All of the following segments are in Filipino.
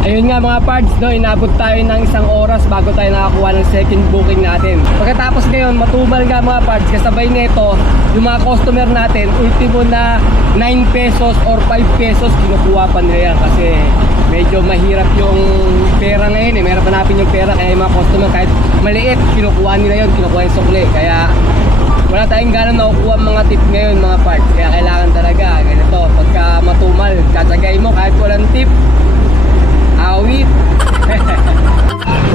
Ayun nga mga parts, no, inabot tayo ng isang oras bago tayo nakakuha ng second booking natin. Pagkatapos ngayon, matumal nga mga parts, kasabay nito, yung mga customer natin, ultimo na 9 pesos or 5 pesos, kinukuha pa nila yan kasi medyo mahirap yung pera ngayon eh. Mahirap hanapin yung pera, kaya yung mga customer kahit maliit, kinukuha nila yun, kinukuha yung sukli. Kaya wala tayong gano'n nakukuha mga tip ngayon mga parts. Kaya kailangan talaga ganito, pagka matumal, tsatsagay mo kahit walang tip, awit.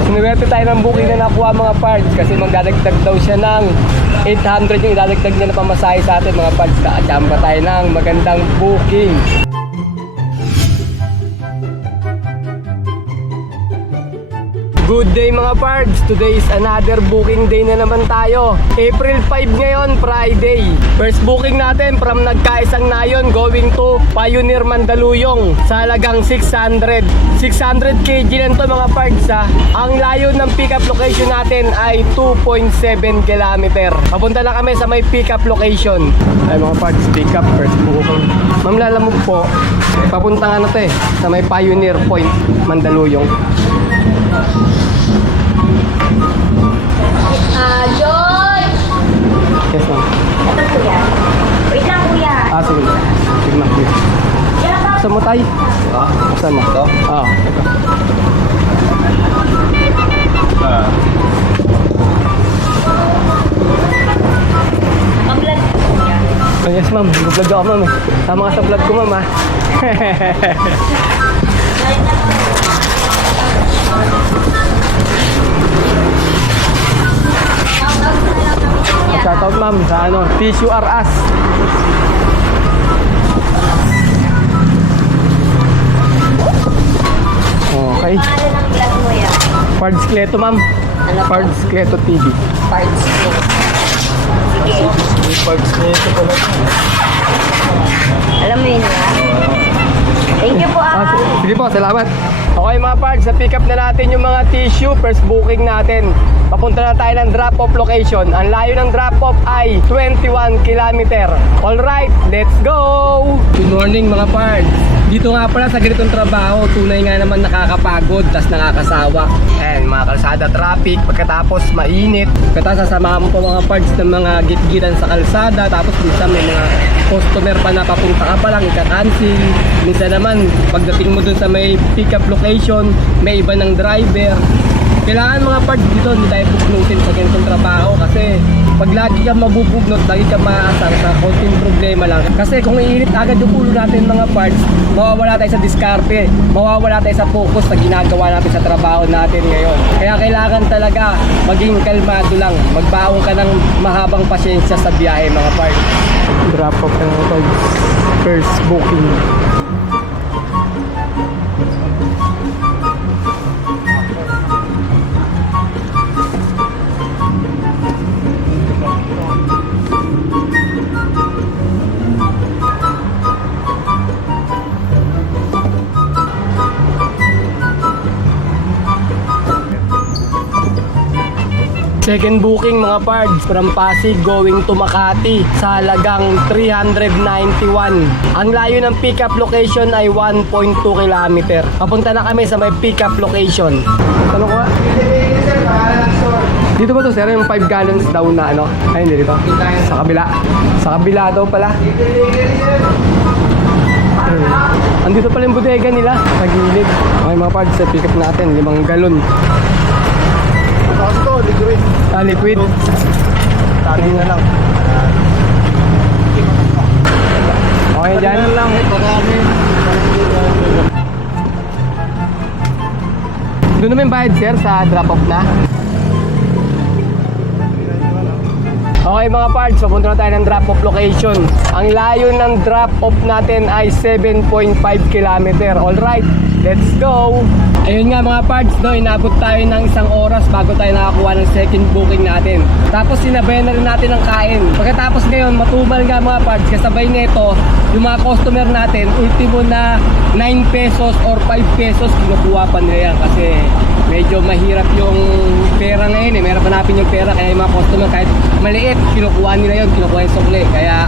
Sinuwerte tayo ng booking na nakuha mga parts kasi magdadagdag daw siya ng 800 yung idadagdag niya na pamasahe sa atin mga parts. Kakachamba tayo ng magandang booking. Good day mga pards, today is another booking day na naman tayo. April 5 ngayon, Friday. First booking natin from Nagkaisang Nayon going to Pioneer Mandaluyong sa halagang 600 kg lang to mga pards ha. Ang layo ng pick up location natin ay 2.7 km. Papunta na kami sa may pick up location. Ay mga pards, pick up first booking. Ma'am Lalamog po, papunta nga na to eh, sa may Pioneer Point, Mandaluyong. Joy! Yes ma'am. Ito kuya. Wait lang kuya. Sige. Sige ma'am. Saan mo tayo? Saan mo? Ito? Ito. Naka-vlog kuya. Yes ma'am, vlog ako ma'am eh. Tama ka sa vlog ko ma'am ha. Shoutout ma'am sa Tissue R Us. Okay. Pangalan ng vlog mo yan? Pards Kleto ma'am. Ano po? Pards Kleto TV. Parts ko. Sige. Pards Kleto pala. Alam mo yun na? Thank you po Sige po, salamat. Okay mga pards, na-pick up na natin yung mga tissue. First booking natin. Papunta na tayo ng drop-off location. Ang layo ng drop-off ay 21 km. Alright, let's go! Good morning mga pards. Dito nga pala sa ganitong trabaho, tunay nga naman nakakapagod, tas nakakasawa. Ayan, mga kalsada traffic, pagkatapos mainit. Pagkatapos sasamahan mo pa mga pards ng mga gitgitan sa kalsada. Tapos minsan may mga customer pa na papunta ka pa lang, ika-cancel. Minsan naman, pagdating mo dun sa may pick-up location, may iba ng driver. Kailangan mga parts dito, hindi tayo bugnutin sa ganitong trabaho kasi pag lagi ka mabubugnot, lagi ka maasar sa konting problema lang. Kasi kung iinit agad yung ulo natin mga parts, mawawala tayo sa diskarte, mawawala tayo sa focus na ginagawa natin sa trabaho natin ngayon. Kaya kailangan talaga maging kalmado lang, magbaon ka ng mahabang pasyensya sa biyahe mga parts. Drop off ng parts, first booking. Second booking mga pards from Pasig going to Makati sa halagang 391. Ang layo ng pick-up location ay 1.2 km. Papunta na kami sa may pick-up location. Ano ko nga? Dito ba to sir? Yung 5 gallons daw na ano? Ay hindi dito. Sa kabila. Sa kabila daw pala. Andito pala yung bodega nila. Sa gilid. Okay mga pards, sa pick-up natin 5 galon. Ito, liquid. Liquid. Tali na lang. Okay dyan? Tali na lang, marami. Doon naman bayad sir sa drop-off na. Okay mga pards, papunta na tayo ng drop-off location. Ang layo ng drop-off natin ay 7.5 km. Alright, let's go! Ayun nga mga pards, no, inabot tayo ng isang oras bago tayo nakakuha ng second booking natin. Tapos sinabayan na rin natin ang kain. Pagkatapos ngayon, matumal nga mga pards, kasabay nito, yung mga customer natin, ultimo na 9 pesos or 5 pesos, kinukuha pa nila yan kasi medyo mahirap yung pera ngayon eh. Mahirap hanapin yung pera, kaya yung mga customer kahit maliit, kinukuha nila yun, kinukuha yung sukli. Kaya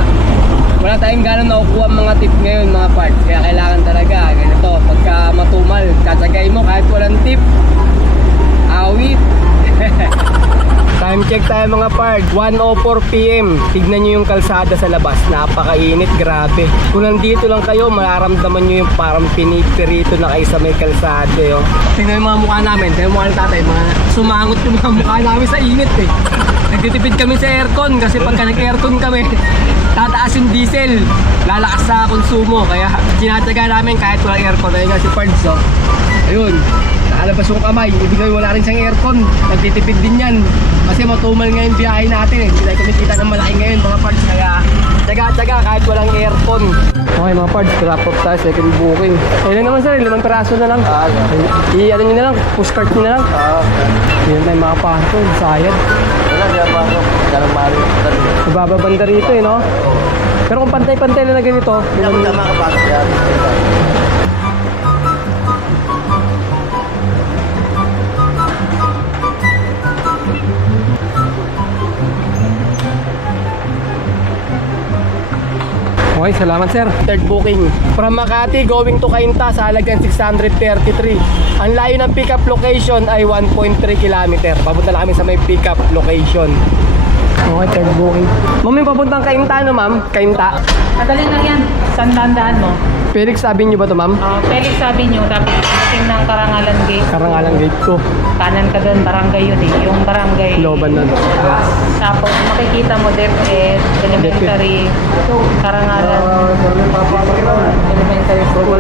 wala tayong gano'n nakukuha mga tip ngayon mga parts. Kaya kailangan talaga ganito, pagka matumal, katsagay mo tip. Awit. Time check tayo mga pards, 1:04 PM. Tignan nyo yung kalsada sa labas, napakainit, grabe. Kung nandito lang kayo, mararamdaman nyo yung parang pinipirito na kayo sa may kalsada. Yo. Tingnan yung mga mukha namin, tingnan yung mukha ng tatay, mga sumangot yung mga mukha namin sa init eh. Nagtitipid kami sa aircon kasi pagka nag-aircon kami, tataas yung diesel, lalakas sa konsumo. Kaya tinataga namin kahit walang aircon. Ayun nga si Pards, oh. Ayun, nakalabas yung kamay, ibig sabihin wala rin siyang aircon, nagtitipid din yan. Kasi matumal nga yung biyahe natin eh. Hindi tayo kumikita ng malaki ngayon mga parts. Kaya tsaga-tsaga kahit walang aircon. Okay mga parts, drop off tayo, second booking. Ayun naman sir, 5 peraso na lang. I-ano nyo na lang, pushcart nyo na lang. Yan tayo makapasok, sayad. Wala, di ba ako? Dalang mali. Mabababanda rito eh, no? Pero kung pantay-pantay na ganito, Hindi ako na makapasok yan. okay, salamat sir. Third booking. From Makati going to Cainta sa halagang 633. Ang layo ng pick-up location ay 1.3 km. Papunta na kami sa may pick-up location. Okay, third booking. Ma'am, yung papuntang Cainta, no ma'am? Cainta. Madali lang yan. Sandaan-daan mo. Felix, sabi niyo ba to ma'am? Felix sabi nyo, tapos tingin ng Karangalan Gate. Karangalan gate ko. Kanan ka doon, barangay yun eh. Yung barangay. Loban nun. Tapos makikita mo DepEd, Elementary, Karangalan Elementary School.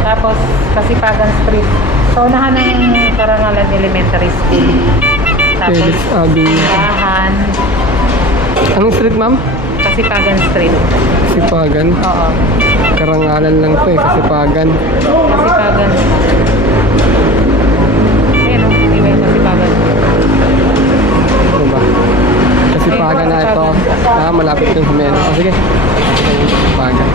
Tapos Kasipagan Street. So, unahan ng Karangalan Elementary School. Tapos, Felix Avenue. Yahan, Anong street ma'am? Kasipagan Street. Kasipagan. Oo. Karangalan lang to eh, Kasipagan. Kasipagan. Ayun o, hindi ba yung Kasipagan? Ano ba? Kasipagan na ito. Malapit yung sa menu. Sige. Kasipagan.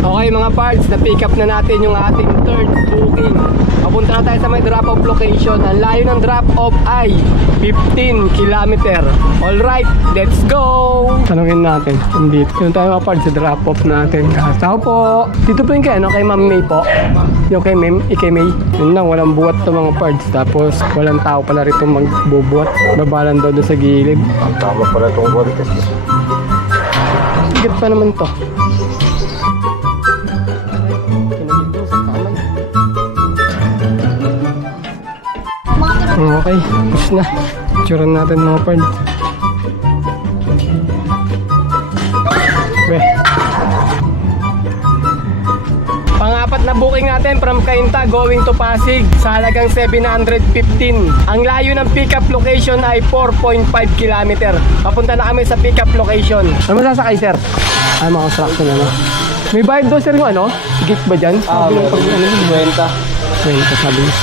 Okay mga parts, na-pick up na natin yung ating third booking. Papunta na tayo sa may drop-off location. Ang layo ng drop-off ay 15 km. Alright, let's go! Tanungin natin, dito. Yung tayo mga parts sa drop-off natin. Tao po! Dito po yung kay, kay Ma'am May po. Yung kay May. Yun lang, walang buwat to mga parts. Tapos, walang tao pala rito magbubuhat. Babalan daw doon sa gilid. Ang tama pala itong borites. Higit pa naman to. Okay, tapos na. Tsuran natin mga pards. Pang-apat na booking natin from Cainta going to Pasig sa halagang 715. Ang layo ng pick-up location ay 4.5 km. Papunta na kami sa pick-up location. Ano masasakay sir? Ay, mga construction na no? May bayad daw sir yung ano? Gate ba dyan? Sabi ng pag ano yun? 20 sabi niya.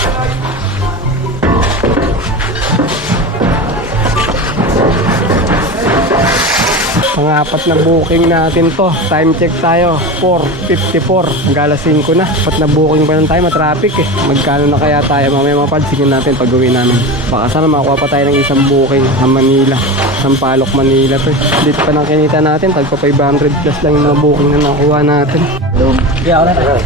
Pang-apat na booking natin to. Time check tayo, 4:54. Mag-alas 5 na. Apat na booking pa lang tayo, matraffic eh. Magkano na kaya tayo? Mamaya mapadsingin natin pag uwi namin. Baka sana makakuha pa tayo ng isang booking sa Manila. Sampaloc, Manila to eh. Dito pa nang kinita natin, tagpa 500 plus lang yung mga booking na nakuha natin. Kaya ako na tayo.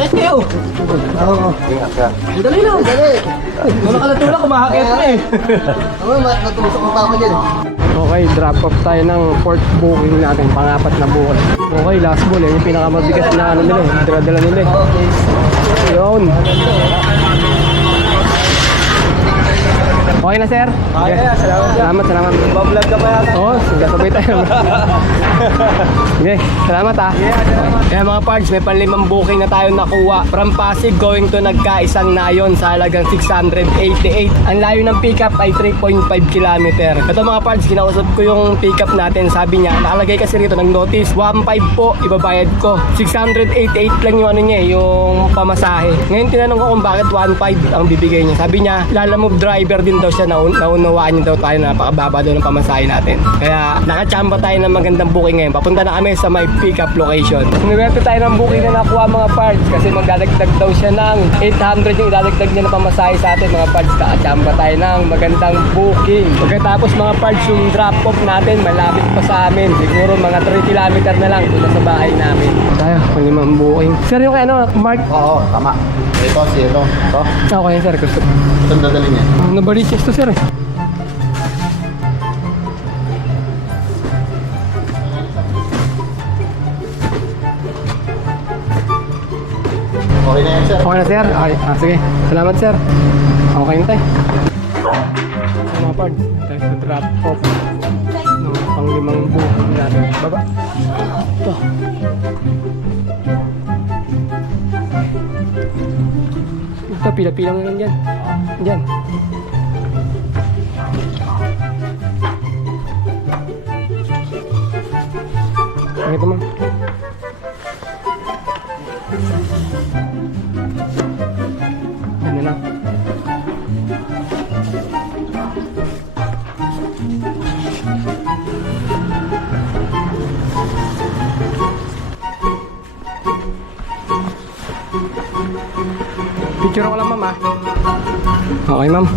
Let's go! Oo. Ingat ka. Dali lang! Dali! Kung nakalatula, kumahakit na eh. Oo, natumusok ang tao dyan. Okay, drop off tayo ng fourth booking natin, pang-apat na booking. Okay, last ball eh, yung pinakamabigat na ano nila eh, dala nila eh. Yun. Okay na sir? Okay, salamat. Salamat. Bablog ka pa yata. Oo, sabay tayo. Okay, salamat ah. Kaya mga pards, may panlimang booking na tayo nakuha. From Pasig going to Nagkaisang Nayon sa halagang 688. Ang layo ng pickup ay 3.5 km. Ito mga pards, kinausap ko yung pickup natin. Sabi niya, nakalagay kasi rito ng notice, 1.5 po, ibabayad ko. 688 lang yung ano niya, yung pamasahe. Ngayon tinanong ko kung bakit 1.5 ang bibigay niya. Sabi niya, lalamove driver din daw daw siya, naunawaan niyo daw tayo na napakababa daw ng pamasahe natin. Kaya nakachamba tayo ng magandang booking ngayon. Papunta na kami sa may pick-up location. Sinuwerte tayo ng booking na nakuha mga parts kasi magdadagdag daw siya ng 800 yung idadagdag niya na pamasahe sa atin mga parts. Nakachamba tayo ng magandang booking. Pagkatapos mga parts, yung drop-off natin malapit pa sa amin. Siguro mga 3 kilometer na lang doon sa bahay namin. Tayo, kung limang booking. Sir, yung ano, Mark? Oo, tama. Ito, si ito. Ito. Okay, sir. Gusto. Saan dadalhin niya? Nabaliches to, sir. Okay na yan, sir. Okay na, sir? Okay. Sige. Salamat, sir. Okay na tayo. Mga parts, tayo sa drop off ng pang-limang booking natin. Baba. Ito. Ito, pila-pila mo lang dyan. Dyan. Ito, ma'am. Yan na lang. Picture ko lang, ma'am, ah. Okay, ma'am.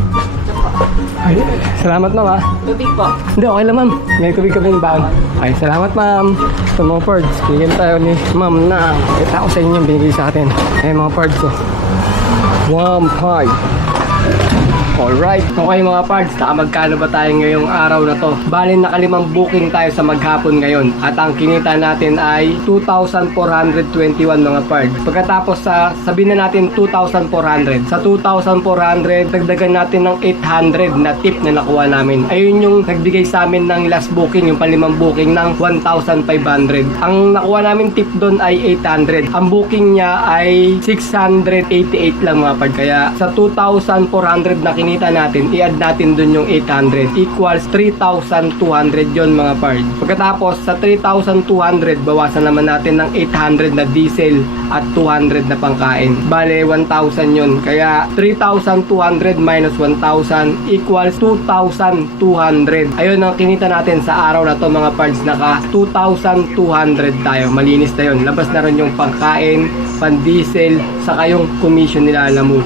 Ay, salamat, ma'am, ah. Tubig po. Hindi, okay lang, ma'am. May tubig kami ng baon. Ay, salamat, ma'am. Ito, mga parts. Bigyan tayo ni ma'am na kita ko sa inyo yung binigay sa atin. Ay, mga parts, oh. 1.5. Alright. Okay mga parts, nakamagkano ba tayo ngayong araw na to? Bali nakalimang booking tayo sa maghapon ngayon. At ang kinita natin ay 2,421 mga parts. Pagkatapos sabihin na natin 2,400. Sa 2,400, dagdagan natin ng 800 na tip na nakuha namin. Ayun yung nagbigay sa amin ng last booking, yung palimang booking ng 1,500. Ang nakuha namin tip doon ay 800. Ang booking niya ay 688 lang mga parts. Kaya sa 2,400 na kinita natin, i-add natin dun yung 800 equals 3,200 yon mga parts. Pagkatapos sa 3,200 bawasan naman natin ng 800 na diesel at 200 na pangkain. Bale 1,000 yon. Kaya 3,200 minus 1,000 equals 2,200. Ayun ang kinita natin sa araw na to mga parts. Naka 2,200 tayo. Malinis na yon. Labas na rin yung pangkain, pan diesel, saka yung commission nila alam mo.